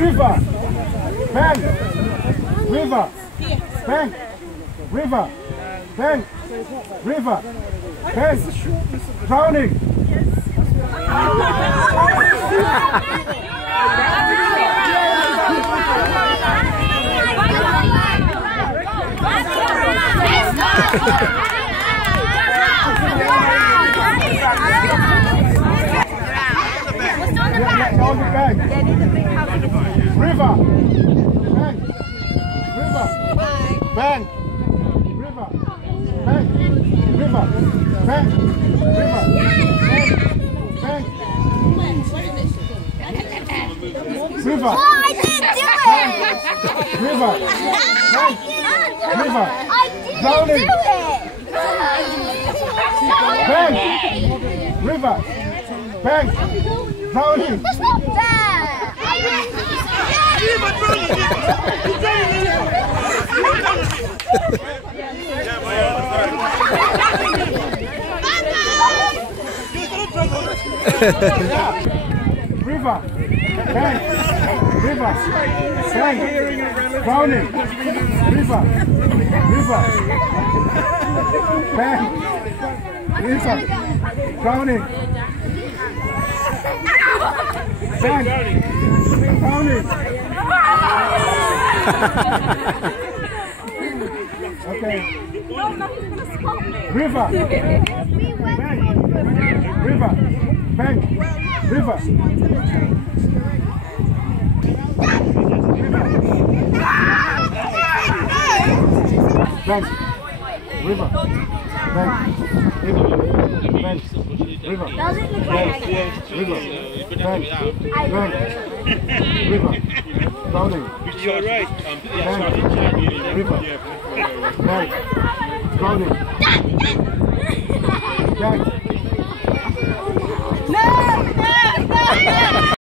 River. Bank. River. Bank. River. Bank. River. Bank. Drowning. On the bank. River. Bank. River. Bank. River. Bank. River. Bank. River. Bank. River. Oh, I didn't do it! River. Bank. River. I didn't Drowning. do it! Bank. River. Bank. Drowning. That's not fair! River. Bank. River. Bank. Drowning. River. River. Bank. River. Drowning. Bank. Drowning. Okay. River. Bank. River. Bank. River. Bank. River. Bank. River. Bank. River. Does it look like River. Bank. Bank. River. Drowning. You're right. Bank. River. Bank. Drowning.